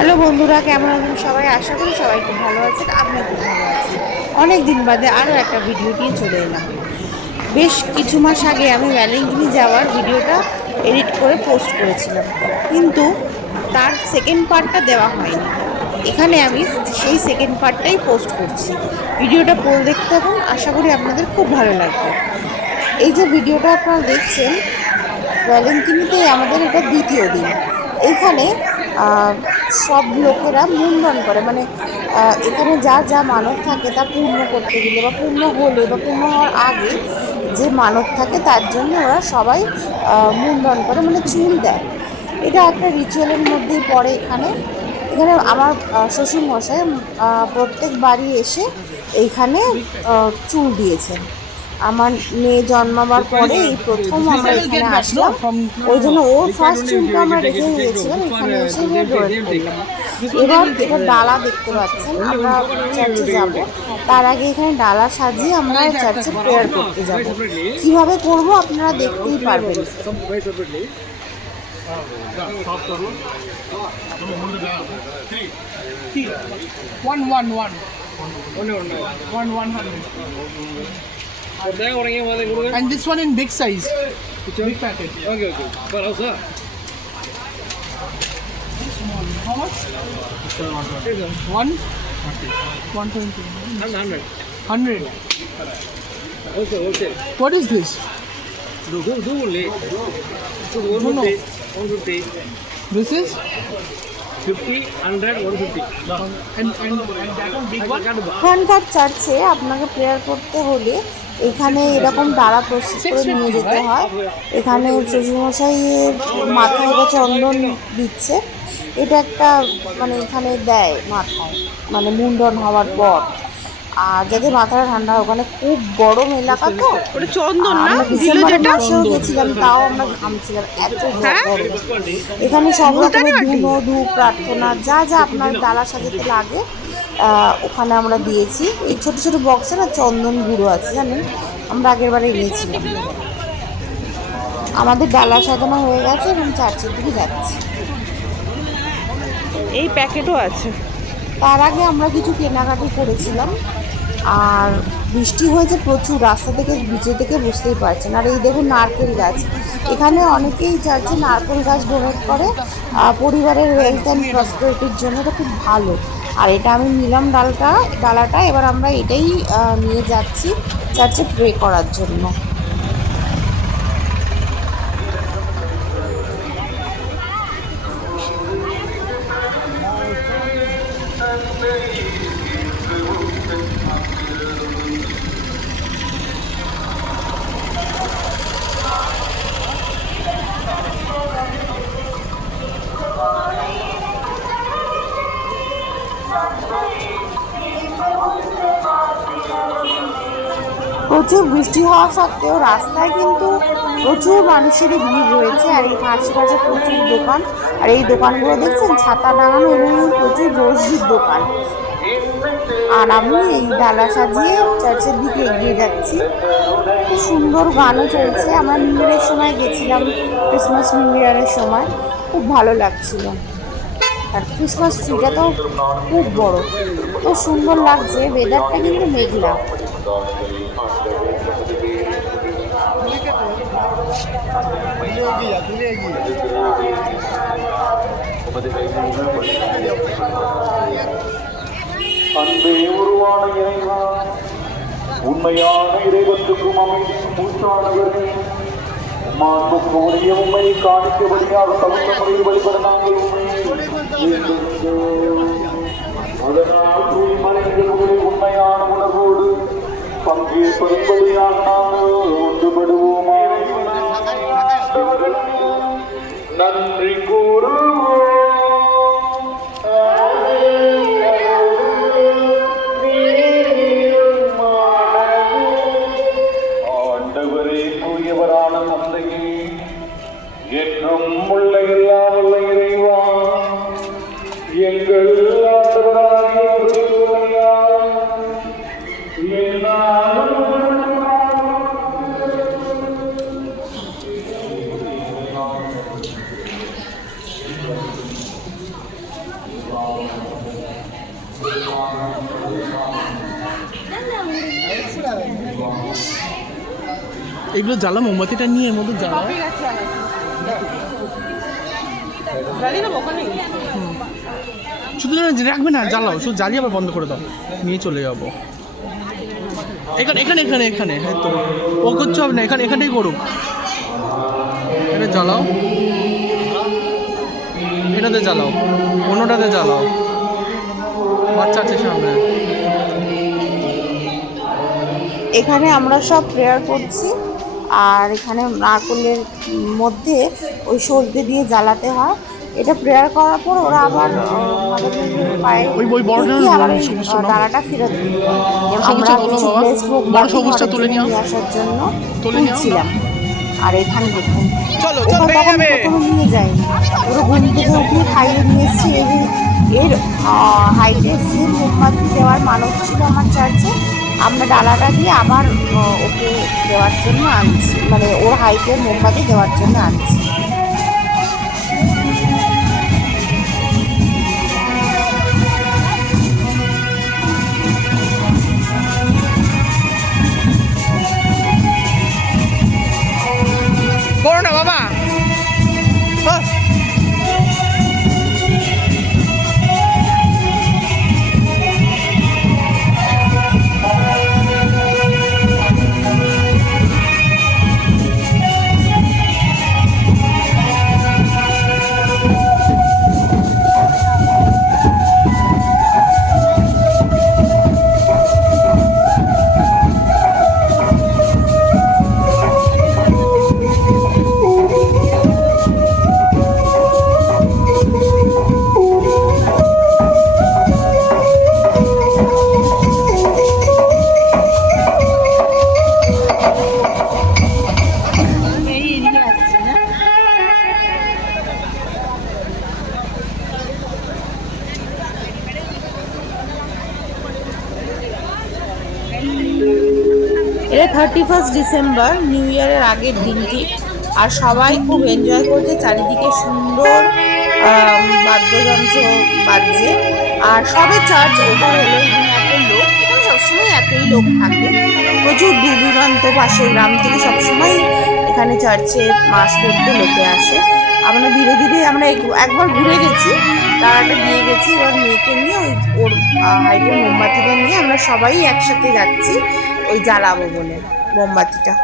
Hello বন্ধুরা, কেমন আছেন সবাই? আশা করি সবাই খুব ভালো আছেন। আমিও খুব ভালো আছি। অনেক দিন বাদে আরও একটা ভিডিও নিয়ে চলে এলাম। বেশ কিছু মাস আগে আমি ভ্যালেন্টিনি যাওয়ার ভিডিওটা এডিট করে পোস্ট করেছিলাম, কিন্তু তার সেকেন্ড পার্টটা দেওয়া হয়নি। এখানে আমি সেই সেকেন্ড পার্টটাই পোস্ট করছি। ভিডিওটা পুরো দেখতে থাকুন, আশা করি আপনাদের খুব ভালো লাগবে। এই যে ভিডিওটা আপনারা দেখছেন, ভ্যালেন্টিনিতে আমাদের এটা দ্বিতীয় দিন। এইখানে সব লোকেরা মুন্ডন করে, মানে এখানে যা যা মানত থাকে তা পূর্ণ করতে গেলে বা পূর্ণ হলে বা পূর্ণ হওয়ার আগে যে মানত থাকে তার জন্য ওরা সবাই মুন্ডন করে, মানে চুল দেয়। এটা একটা রিচুয়ালের মধ্যেই পড়ে। এখানে এখানে আমার শ্বশুরমশাই প্রত্যেক বাড়ি এসে এইখানে চুল দিয়েছেন। আমার মেয়ে জন্মাবার পরে এই প্রথম আমরা এখানে আসলাম। ওই জন্য ওর ফার্স্ট চুলটা আমরা রেখে গিয়েছিলাম, এখানে এসে ডোনেট করলাম। এবার এটা ডালা দেখতে পাচ্ছেন, আমরা চার্চে যাব, তার আগে এখানে ডালা সাজিয়ে আমরা চার্চে প্রেয়ার করতে যাব। কিভাবে করব আপনারা দেখতেই পারবেন। And this one in big size. Big packet. Okay. But also, How much? One? 120. 100. 100. Okay. What is this? Do only. So No. 150. This is? 50, 100, 150. And that one big one? এখানকার চার্চে আপনাকে প্রেয়ার করতে হলে এখানে এরকম দ্বারা প্রস্তুত করে নিয়ে যেতে হয়। এখানে শ্বশুরমশাইয়ের মাথায় এটা চন্দন দিচ্ছে। এটা একটা মানে এখানে দেয় মাথায়, মানে মুন্ডন হওয়ার পর। আর যাতে মাথাটা ঠান্ডা হয়, ওখানে খুব গরম এলাকা তো। ওটা চন্দন না, আমরা দিল ডিসেম্বরের যেটা মাসেও গেছিলাম, তাও আমরা ঘামছিলাম, এত গরম। এখানে সব রকমের ধুনো, ধূপ, প্রার্থনা যা যা আপনার ডালা সাজাতে লাগে ওখানে আমরা দিয়েছি। এই ছোট ছোট বক্সে না চন্দন গুঁড়ো আছে, জানেন, আমরা আগের বারে এনেছিলাম। আমাদের ডালা সাজানো হয়ে গেছে এবং চার্চের দিকে যাচ্ছি। এই প্যাকেটও আছে। তার আগে আমরা কিছু কেনাকাটি করেছিলাম, আর বৃষ্টি হয়েছে প্রচুর, রাস্তা থেকে নিচে থেকে বুঝতেই পারছেন। আর এই দেখুন নারকেল গাছ, এখানে অনেকেই চার্চে নারকেল গাছ ডোনেট করে পরিবারের ওয়েলথ অ্যান্ড প্রসপারিটির জন্য। এটা খুব ভালো। আর এটা আমি নিলাম ডালাটা, এবার আমরা এটাই নিয়ে যাচ্ছি চার্চে প্রে করার জন্য। প্রচুর বৃষ্টি হওয়া সত্ত্বেও রাস্তায় কিন্তু প্রচুর মানুষেরই ভিড় রয়েছে। আর এই আশেপাশে প্রচুর দোকান, আর এই দোকানগুলো দেখছেন ছাতা লাগানো, এবং প্রচুর রসির দোকান। আর আমি এই ডালা সাজিয়ে চার্চের দিকে এগিয়ে যাচ্ছি। খুব সুন্দর গানও চলছে। আমরা নিউ ইয়ারের সময় গেছিলাম, ক্রিসমাস নিউ ইয়ারের সময়, খুব ভালো লাগছিল। আর ক্রিসমাস ট্রিটা তো খুব বড়, তো সুন্দর লাগছে। ওয়েদারটা কিন্তু মেঘলা। அன்பே உருவான இறைவா, உண்மையான இறைவனுக்கும் அமைதியும் மூச்சானவரே, மாண்புக்கு உரிய உண்மை காணிக்கபடியாக தகுந்த முறையில் வழிபட நாங்கள் உண்மை அதனால் தூய்மறைகளுடைய உண்மையான உணர்வோடு பங்கேற்பதுபடியால் நாங்கள் ஒன்றுபடுவோமா. நன்றி கூறுவோம். என்றும் உள்ள எல்லாம் உள்ள இறைவா, எங்கள் ஆண்டவராகிய এগুলো জ্বালা, মোমবাতিটা নিয়ে এর মধ্যে জ্বালা। শুধু রাখবে না, জ্বালাও, শুধু জ্বালিয়ে আবার বন্ধ করে দাও, নিয়ে চলে যাবো। এখানে এখানে এখানে এখানে তো ও করতে হবে না, এখানেই করুক। এটা জ্বালাও, এটাতে জ্বালাও, অন্যটাতে জ্বালাও, বাচ্চা আছে সামনে। এখানে আমরা সব প্রেয়ার করছি, আর এখানে নারকলের মধ্যে ওই সর্ষে দিয়ে জ্বালাতে হয়। এটা প্রেয়ার করার পর ওরা আবার পায়ে ওই বড়টা রেখে আবার এই সবুজটা নাও। ডালাটা ফেরত দিল। বড় আমরা সবুজটা তোলো কিছু বাবা, বেস্ট বড় সবুজটা তুলে নিয়ে আসার জন্য তুলে নিয়ে তুলছিলাম। আর এখানে দেখুন, চলো ওখানে চল, তখন প্রথমে নিয়ে যায়নি, ওরা ঘুম থেকে উঠিয়ে খাইয়ে নিয়ে এসেছি। এর হাইটের যে মোমবাতি দেওয়ার মানত ছিল আমার চার্চে, আমরা ডালাটা দিয়ে আবার ওকে দেওয়ার জন্য আনছি, মানে ওর হাইটের মোমবাতি দেওয়ার জন্য আনছি। করো না বাবা। এটা 31 ডিসেম্বর, নিউ ইয়ারের আগের দিনটি। আর সবাই খুব এনজয় করছে, চারিদিকে সুন্দর বাদ্যযন্ত্র বাজছে। আর সবে চার্চ ওভার হলো, এখানে এত লোক, এখানে সবসময় এতই লোক থাকে, প্রচুর দূর দূরান্ত পাশের গ্রাম থেকে সবসময় এখানে চার্চে মাস করতে লোকে আসে। আমরা ধীরে ধীরে আমরা একবার ঘুরে গেছি, তারাটা দিয়ে গেছি, এবার মেয়েকে নিয়ে ওর হাইটের মোমবাতিটা নিয়ে আমরা সবাই একসাথে যাচ্ছি ওই জ্বালাবো বলে মোমবাতিটা।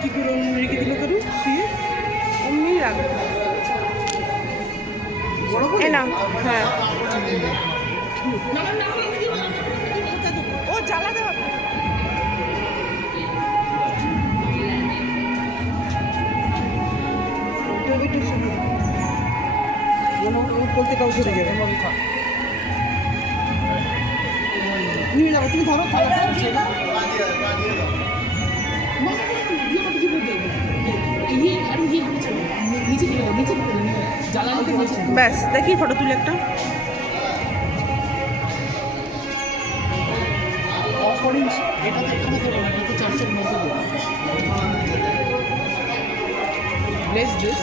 কি করে রেখে দিল কারু শুয়ে? অমনি রাখবে। এ না, হ্যাঁ ও জ্বালাতে হবে। বলতে কাউ সরে যাবে, নিয়ে যাবো, তুমি ধরো নিচে জ্বালানিতে নিচে ব্যাস দেখি ফটো তুলে একটা। অফারিং এটা তো এখানে দেবো না, এটা তো চার্চের মধ্যে দেবো। Bless this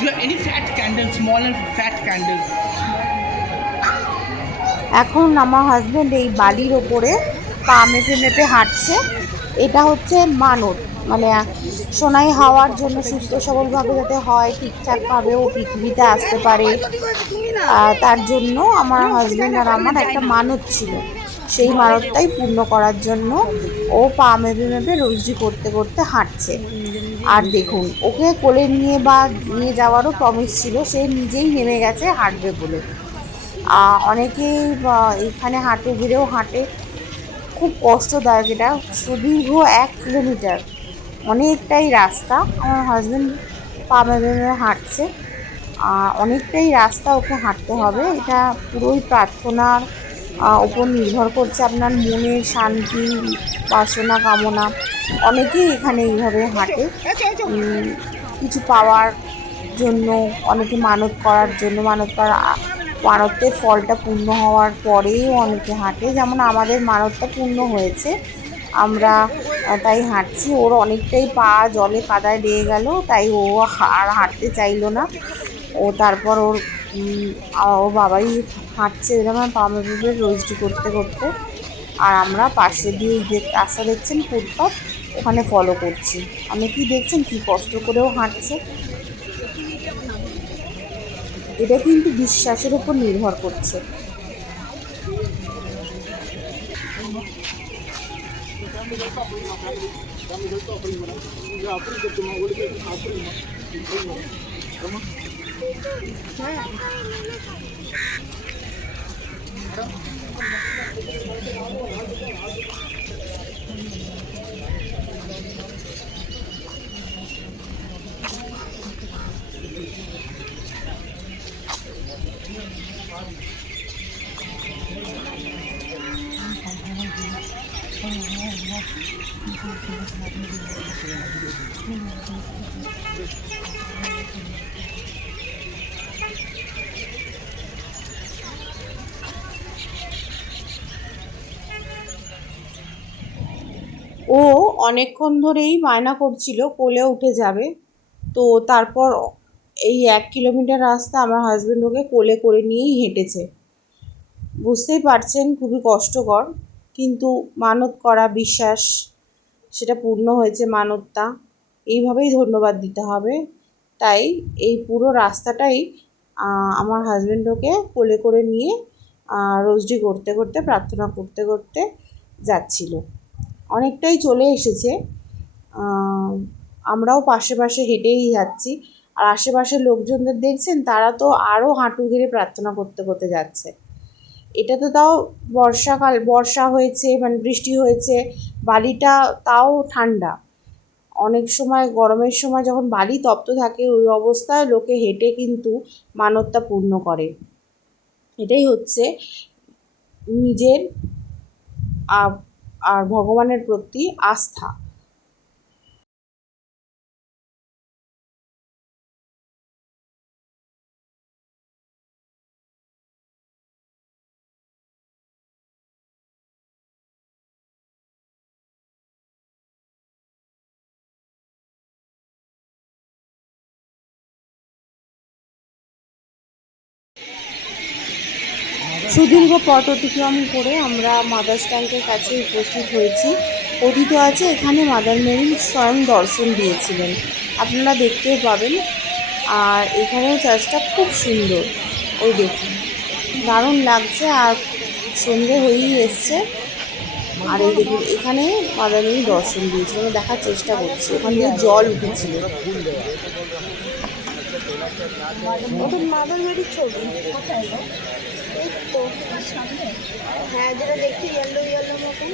Do you have any fat candles, smaller fat candles? এখন আমার হাজব্যান্ড এই বালির ওপরে পা মেপে মেপে হাঁটছে। এটা হচ্ছে মানত, মানে সোনাই হওয়ার জন্য, সুস্থ সবলভাবে যাতে হয়, ঠিকঠাকভাবে ও পৃথিবীতে আসতে পারে, তার জন্য আমার হাজব্যান্ড আর আমার একটা মানত ছিল। সেই মানতটাই পূর্ণ করার জন্য ও পা মেপে মেপে রোজডি করতে করতে হাঁটছে। আর দেখুন, ওকে কোলে নিয়ে নিয়ে যাওয়ারও প্রমিস ছিল, সে নিজেই নেমে গেছে হাঁটবে বলে। অনেকেই এখানে হাঁটু ঘিরেও হাঁটে, খুব কষ্টদায়ক। এটা সুদীর্ঘ 1 কিলোমিটার, অনেকটাই রাস্তা। আমার হাজব্যান্ড পা মেপে মেপে হাঁটছে, অনেকটাই রাস্তা ওকে হাঁটতে হবে। এটা পুরোই প্রার্থনার ওপর নির্ভর করছে, আপনার মনের শান্তি, বাসনা কামনা। অনেকেই এখানে এইভাবে হাঁটে কিছু পাওয়ার জন্য, অনেকে মানত করার জন্য, মানতের ফলটা পূর্ণ হওয়ার পরেও অনেকে হাঁটে। যেমন আমাদের মানতটা পূর্ণ হয়েছে, আমরা তাই হাঁটছি। ওর অনেকটাই পা জলে কাদায় লেগে গেল, তাই ও আর হাঁটতে চাইলো না। ও তারপর ওর বাবাই হাঁটছে এরকম পা মেপে রোজডি করতে করতে। আর আমরা পাশে দিয়ে রাস্তা দেখছেন ফুটপাথ, ওখানে ফলো করছি। অনেকেই দেখছেন কি কষ্ট করেও হাঁটছে। এটা কিন্তু বিশ্বাসের উপর নির্ভর করছে। ও অনেকক্ষণ ধরেই বায়না করছিল কোলে উঠে যাবে। তো তারপর এই 1 কিলোমিটার রাস্তা আমার হাজব্যান্ড ওকে কোলে করে নিয়েই হেঁটেছে। বুঝতেই পারছেন খুবই কষ্টকর, কিন্তু মানত করা, বিশ্বাস, সেটা পূর্ণ হয়েছে মানতটা। এইভাবেই ধন্যবাদ দিতে হবে। তাই এই পুরো রাস্তাটাই আমার হাজব্যান্ড ওকে কোলে করে নিয়ে রোজডি করতে করতে, প্রার্থনা করতে করতে যাচ্ছিল। অনেকটাই চলে এসেছে, আমরাও পাশে পাশে হেঁটেই যাচ্ছি। আর আশেপাশের লোকজনদের দেখছেন, তারা তো আরও হাঁটু গেড়ে প্রার্থনা করতে করতে যাচ্ছে। এটা তো তাও বর্ষাকাল, বর্ষা হয়েছে, মানে বৃষ্টি হয়েছে, বালিটা তাও ঠান্ডা। অনেক সময় গরমের সময় যখন বালি তপ্ত থাকে, ওই অবস্থায় লোকে হেঁটে কিন্তু মানতটা পূর্ণ করে। এটাই হচ্ছে নিজের আর ভগবানের প্রতি আস্থা। সুদীর্ঘ পথ অতিক্রম করে আমরা মাদার্স ট্যাঙ্কের কাছে উপস্থিত হয়েছি। কথিত আছে এখানে মাদার মেরি স্বয়ং দর্শন দিয়েছিলেন, আপনারা দেখতেও পাবেন। আর এখানেও চার্চটা খুব সুন্দর, ওই দেখুন, দারুণ লাগছে। আর সন্ধে হয়েই এসছে। আর এই দেখুন, এখানে মাদার মেরি দর্শন দিয়েছিল, আমি দেখার চেষ্টা করছি। ওখান দিয়ে জল উঠেছিল। ওদের মাদার বাড়ির ছবি। এই তো হ্যাঁ, যেটা দেখছি ইয়েলো ইয়েলো মতন।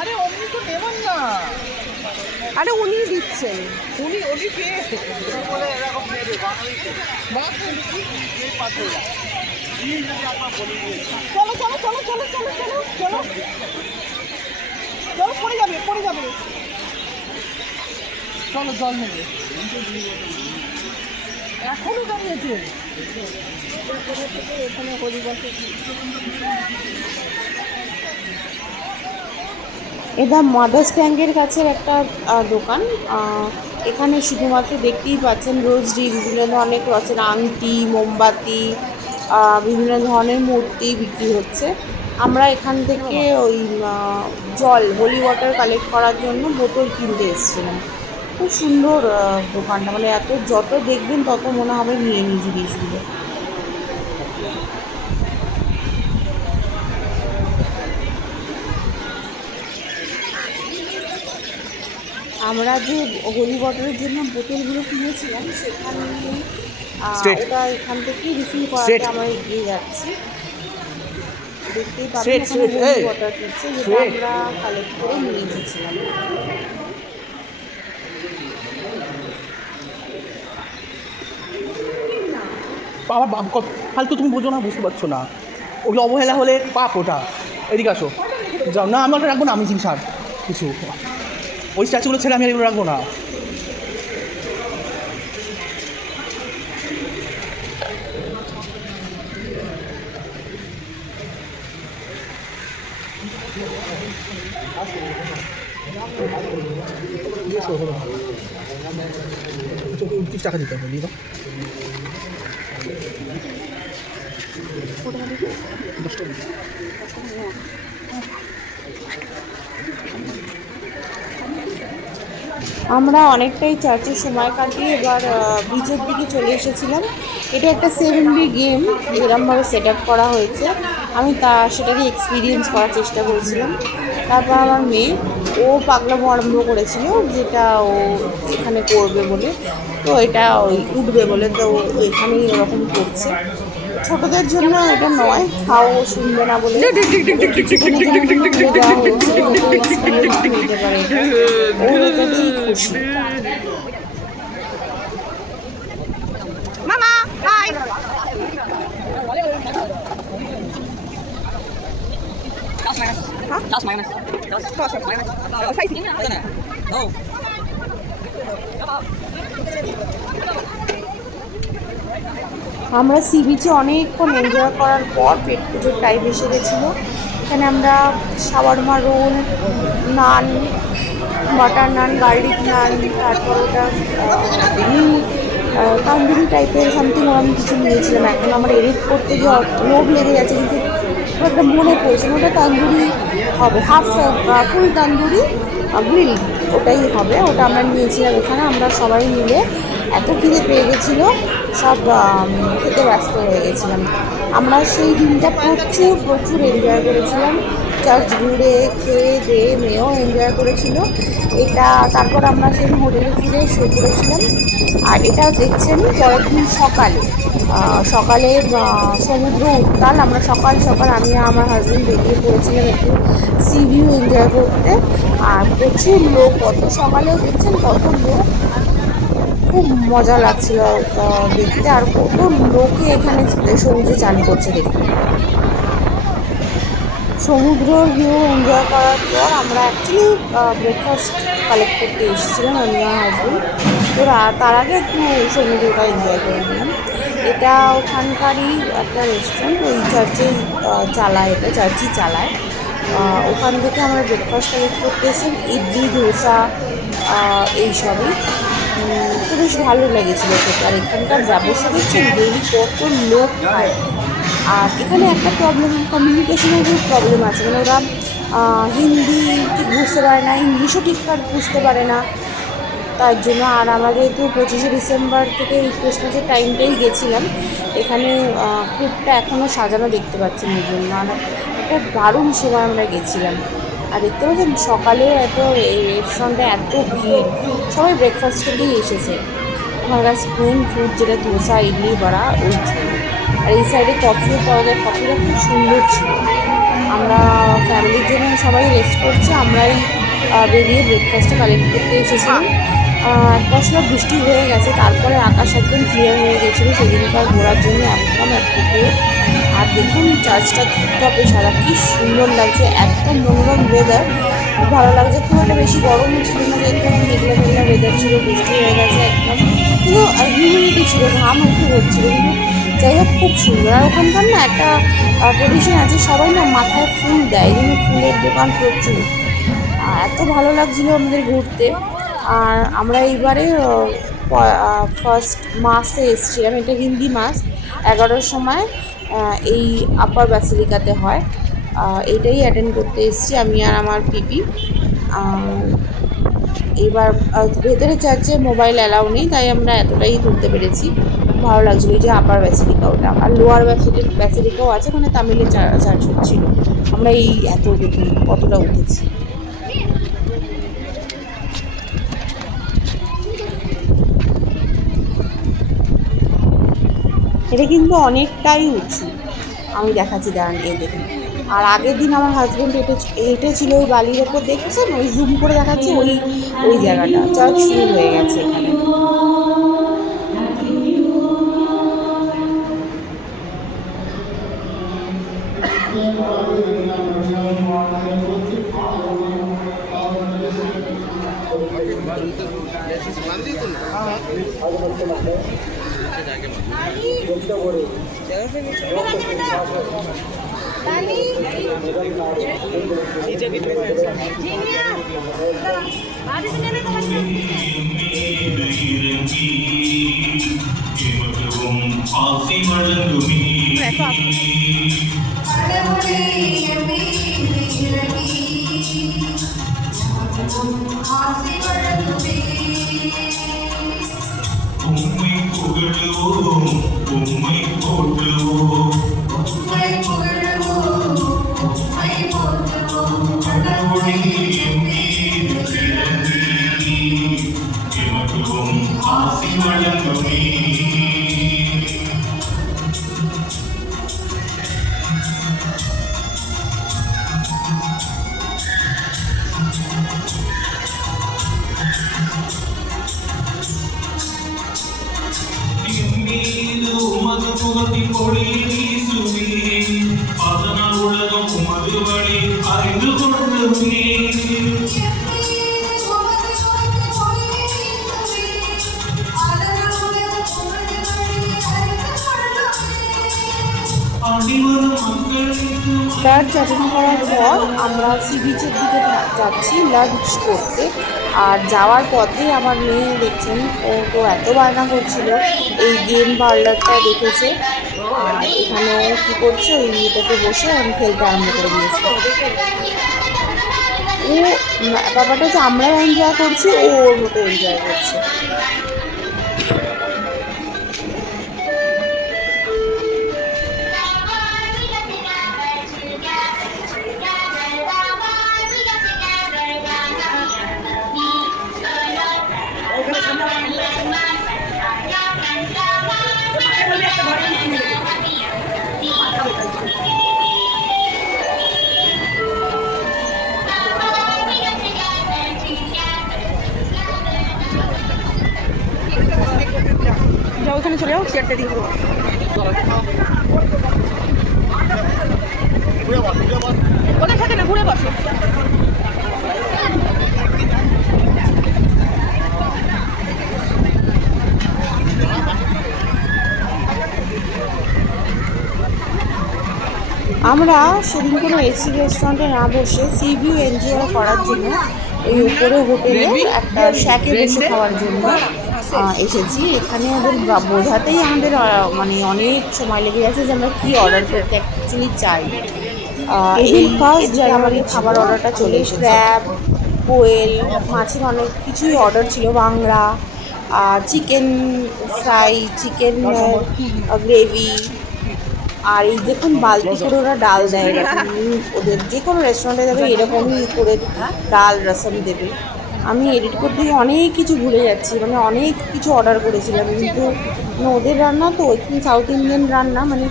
আরে অমনি তো নেবেন না, আরে উনি দিচ্ছেন। উনি পেয়ে চলো চলো চলো চলো চলো চলো চলো চলো, পড়ে যাবে পড়ে যাবে। চলো জল নেবে, এখনো দাঁড়িয়েছে। এখানে হরিবসে এটা মাদার্স ট্যাঙ্কের কাছের একটা দোকান। এখানে শুধুমাত্র দেখতেই পাচ্ছেন রোজরি, বিভিন্ন ধরনের ক্রসের আংটি, মোমবাতি, বিভিন্ন ধরনের মূর্তি বিক্রি হচ্ছে। আমরা এখান থেকে ওই জল হোলি ওয়াটার কালেক্ট করার জন্য বোতল কিনতে এসেছিলাম। খুব সুন্দর দোকানটা, মানে এত যত দেখবেন তত মনে হবে নিয়ে নিই জিনিসগুলো। আমরা যে হোলি ওয়াটারের জন্য বোতলগুলো কিনেছিলাম সেখানে ওটা এখান থেকেই রিফিল করাতে আমরা এগিয়ে যাচ্ছি। দেখতেই পাবেন এখানে হোলি ওয়াটার কিনছে, যেটা আমরা কালেক্ট করে নিয়ে এসেছিলাম। বাবা ফালতু তুমি বোঝো না, বুঝতে পারছো না, ওগুলো অবহেলা হলে পাপ। ওটা এদিকে আসো, যাও না, আমি ওটা রাখবো না, আমি জিনিস আর কিছু ওই স্ট্যাচুগুলো ছেড়ে আমি এগুলো রাখবো না। কিছু টাকা দিতে হবে, দিয়ে দাও। আমরা অনেকটাই চার্চে সময় কাটিয়ে এবার বিচের দিকে চলে এসেছিলাম। এটা একটা 7D গেম যেরকমভাবে সেট আপ করা হয়েছে, আমি সেটাকে এক্সপিরিয়েন্স করার চেষ্টা করেছিলাম। তারপর আমার মেয়ে ও পাগলামো আরম্ভ করেছিল, যেটা ও এখানে করবে বলে, তো এটা ওই উঠবে বলে, তো এখানেই ওরকম করছে। ছোটদের জন্য এটা নয়, খাও শুনবে না বলে দেওয়া হয়েছে, এক্সপিরিয়েন্স নিতে পারে। ও এটাতেই খুশি। মামা হাই। আমরা সি বিচে অনেকক্ষণ এনজয় করার পর পেট পুজোর টাইম এসে গেছিলো। এখানে আমরা শাওয়ারমা রোল, নান, বাটার নান, গার্লিক নান, তারপর ওটা তান্দুরি টাইপের সামথিং ওরকম কিছু নিয়েছিলাম। এখন আমার এডিট করতে গিয়ে লোভ লেগে যাচ্ছে, কিন্তু একটা মনে পড়ছে ওটা তান্দুরি হবে, ফুল তান্দুরি গ্রিল ওটাই হবে। ওটা আমরা নিয়েছিলাম এখানে। আমরা সবাই মিলে এত খিদে পেয়ে গেছিলো, সব খেতে ব্যস্ত হয়ে গেছিলাম। আমরা সেই দিনটা প্রচুর এনজয় করেছিলাম। চার্চ ঘুরে খেয়ে দিয়ে মেয়েও এনজয় করেছিল এটা। তারপর আমরা সেই হোটেলে ফিরে শুয়ে পড়েছিলাম। আর এটা দেখছেন পরের দিন সকালে সমুদ্র উত্তাল। আমরা সকাল আমি আর আমার হাজব্যান্ড বেরিয়ে পড়েছিলাম একটু সি ভিউ এনজয় করতে। আর প্রচুর লোক, কত সকালেও দেখছেন কত লোক, খুব মজা লাগছিল দেখতে। আর কত লোকে এখানে সমুদ্রে চান করছে দেখতে। সমুদ্রের ভিউ এনজয় করার পর আমরা অ্যাকচুয়ালি ব্রেকফাস্ট কালেক্ট করতে এসেছিলাম আমি আর হাজব্যান্ড। তো তার আগে একটু সমুদ্রটা এনজয় করে নিলাম। এটা ওখানকারই একটা রেস্টুরেন্ট, ওই চার্চে চালায়, এটা চার্চই চালায়। ওখান থেকে আমরা ব্রেকফাস্ট কালেক্ট করতে এসেছি, ইডলি ধোসা এইসবই। তো বেশ ভালো লেগেছিলো খেতে। আর এখানকার ব্যবস্থা দেখছেন ডেইলি কত লোক খায়। আর এখানে একটা প্রবলেম, কমিউনিকেশনের খুব প্রবলেম আছে, মানে ওরা হিন্দি ঠিক বুঝতে পারে না, ইংলিশও ঠিকঠাক বুঝতে পারে না, তার জন্য। আর আমরা যেহেতু 25শে ডিসেম্বর থেকে এই ক্রিসমাসের টাইমটাই গেছিলাম, এখানে খুবটা এখনও সাজানো দেখতে পাচ্ছি এই জন্য। আর একটা দারুণ সময় আমরা গেছিলাম। আর দেখতে পাচ্ছেন সকালেও এই রেস্টুরেন্টে এত ভিড়, সবাই ব্রেকফাস্ট খেতেই এসেছে। ওখানকার স্প্রিং ফুড যেটা ধোসা, ইডলি, বড়া, ওই ছিল। আর এই সাইডে কফিও পাওয়া যায়, কফিটা খুব সুন্দর ছিল। আমরা ফ্যামিলির জন্য সবাই রেস্ট করছি, আমরাই বেরিয়ে ব্রেকফাস্টটা কালেক্ট করতে এসেছিলাম। পশলা বৃষ্টি হয়ে গেছে, তারপরে আকাশ একদম ক্লিয়ার হয়ে গেছিলো সেদিনকার ঘোরার জন্য একদম একটু। আর দেখুন চার্চটা ধূপধাপে সাদা, কী সুন্দর লাগছে, একদম মনোরম ওয়েদার, খুব ভালো লাগছে। খুব একটা বেশি গরমও ছিল না, একদম মেঘলা মেঘলা ওয়েদার ছিল, বৃষ্টি হয়ে গেছে একদম, কিন্তু হিউমিডিটি ছিল, ঘাম একটু হচ্ছিলো, কিন্তু যাই হোক খুব সুন্দর। আর ওখানকার না একটা ট্রেডিশন আছে, সবাই না মাথায় ফুল দেয়, এই জন্য ফুলের দোকান প্রচুর। এত ভালো লাগছিলো আমাদের ঘুরতে। আর আমরা এইবারে ফার্স্ট মাসে এসেছিলাম, এটা হিন্দি মাস, 11টার সময় এই আপার ব্যাসিলিকাতে হয়। এইটাই অ্যাটেন্ড করতে এসেছি আমি আর আমার পিপি। এবার ভেতরে চার্চে মোবাইল অ্যালাউ নেই, তাই আমরা এতটাই তুলতে পেরেছি। ভালো লাগছিলো, এই যে আপার ব্যাসিলিকা ওটা, আর লোয়ার ব্যাসিলিকাও আছে, ওখানে তামিলে চার্চ হচ্ছিলো। আমরা এই এত দেখুন কতটা উঠেছি। এটা কিন্তু অনেকটাই উঁচু, আমি দেখাচ্ছি দাঁড়ান, এই দেখুন। আর আগের দিন আমার হাজব্যান্ড হেঁটেছিল ওই বালির ওপর, দেখছেন ওই জুম করে দেখাচ্ছি, ওই জায়গাটা চার্চ শুরু হয়ে গেছে এখানে। চার্চ অ্যাটেন্ড করার পর আমরা সি বিচের দিকে যাচ্ছি লাঞ্চ করতে। আর যাওয়ার পথে আমার মেয়ে দেখছেন, ও তো এত বায়না করছিল, এই গেম পার্লারটা দেখেছে। আর এখানে ও কী করছে, ওই ইয়েটাতে বসে আমি খেলতে আরম্ভ করে দিয়েছি। ও ব্যাপারটা হচ্ছে আমরাও এনজয় করছি, ও ওর মতো এনজয় করছে। যাও ওখানে চলে যাও, চেয়ারটা দিয়ে দেবো। ওদের থাকে না, ঘুরে বসো। আমরা সেদিন কোনো এসি রেস্টুরেন্টে না বসে সি ভিউ এনজয় করার জন্য ওই উপরে হোটেলে একটা শ্যাকে বসে খাওয়ার জন্য এসেছি। এখানে ওদের বোঝাতেই আমাদের মানে অনেক সময় লেগে গেছে যে আমরা কী অর্ডার করতে অ্যাকচুয়ালি চাই। এই ফার্স্ট যে আমাদের খাবার অর্ডারটা চলে এসেছে, ক্র্যাব, কোয়েল, মাছের অনেক কিছুই অর্ডার ছিল, Bangla, chicken fry, chicken gravy, আর এই দেখুন বালতি করে ওরা ডাল দেয় এরকম। ওদের যে কোনো রেস্টুরেন্টে যাবে এরকমই করে ডাল রসম দেবে। আমি এডিট করতে গিয়ে অনেক কিছু ভুলে যাচ্ছি, মানে অনেক কিছু অর্ডার করেছিলাম, কিন্তু মানে ওদের রান্না তো একটু সাউথ ইন্ডিয়ান রান্না, মানে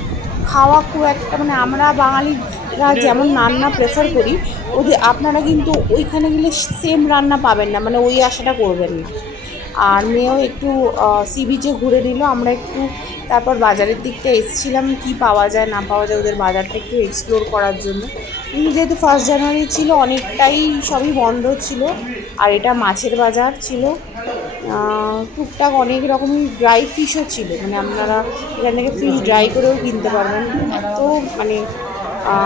খাওয়া খুব একটা, মানে আমরা বাঙালিরা যেমন রান্না প্রেফার করি, ওদের আপনারা কিন্তু ওইখানে গেলে সেম রান্না পাবেন না, মানে ওই আশাটা করবেন না। আর মেয়েও একটু সি বিচে ঘুরে নিল, আমরা একটু তারপর বাজারের দিকটা এসেছিলাম কি পাওয়া যায় না পাওয়া যায় ওদের বাজারটা একটু এক্সপ্লোর করার জন্য। কিন্তু যেহেতু 1 জানুয়ারি ছিল অনেকটাই সবই বন্ধ ছিল, আর এটা মাছের বাজার ছিল, টুকটাক অনেক রকমই ড্রাই ফিশও ছিল, মানে আপনারা এখান থেকে ফিশ ড্রাই করেও কিনতে পারবেন। তো মানে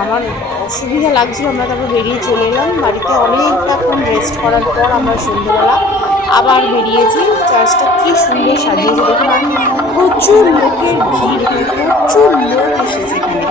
আমার অসুবিধা লাগছিল, আমরা তারপর বেরিয়ে চলে এলাম বাড়িতে। অনেকটাক্ষণ রেস্ট করার পর আমরা সন্ধ্যেবেলা আবার বেরিয়েছি। চার্চটা কী সুন্দর সাজিয়েছে দেখুন, আর প্রচুর লোকের ভিড়, প্রচুর লোক এসেছে এখানে।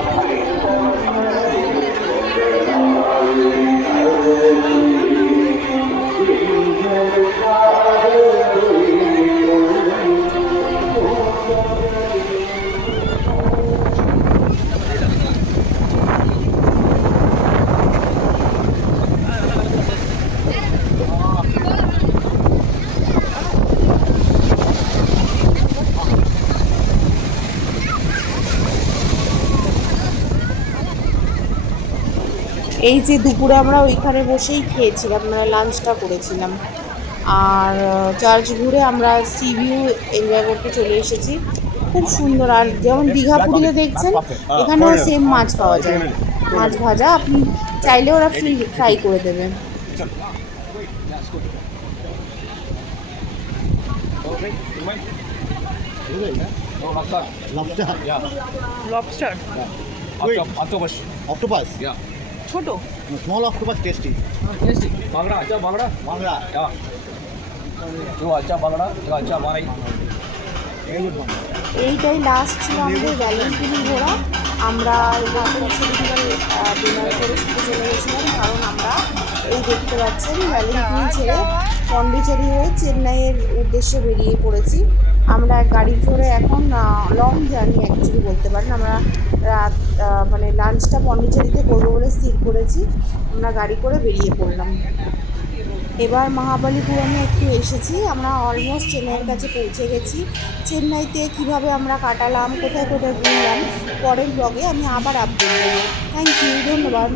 এই যে দুপুরে আমরা ওইখানে বসেই খেয়েছিলাম, মানে লাঞ্চটা করেছিলাম। আর চার্চ ঘুরে আমরা সি ভিউ এনজয় করতে চলে এসেছি। খুব সুন্দর, আর যেমন দীঘা পুরীতে দেখছেন এখানেও সেম মাছ পাওয়া যায়, মাছ ভাজা, আপনি চাইলে ওরা ফ্রাই করে দেবে। Lobster Octopus. Yeah. ছোট, Small octopus tasty. Tasty. Bangla, acha bangla. Bangla. Yeah. Itu acha bangla, itu acha marai. Very good one. এইটাই লাস্ট ছিল আমাদের ভ্যালেন্টিনি ঘোরা। আমরা রাতের সেদিনকার ডিনার করে শুতে চলে গেছিলাম, কারণ আমরা এই দেখতে পাচ্ছেন ভ্যালেন্টিনি ছেড়ে পন্ডিচেরি হয়ে চেন্নাইয়ের উদ্দেশ্যে বেরিয়ে পড়েছি। আমরা গাড়ি করে এখন লং জার্নি অ্যাকচুয়ালি বলতে পারেন। আমরা রাত মানে লাঞ্চটা পন্ডিচেরিতে করবো বলে স্থির করেছি, আমরা গাড়ি করে বেরিয়ে পড়লাম। এবার মহাবালিপুরমে একটু এসেছি, আমরা অলমোস্ট চেন্নাইয়ের কাছে পৌঁছে গেছি। চেন্নাইতে কিভাবে আমরা কাটালাম, কোথায় কোথায় ঘুরলাম, পরের ব্লগে আমি আবার আপডেট দেবো। থ্যাংক ইউ, ধন্যবাদ।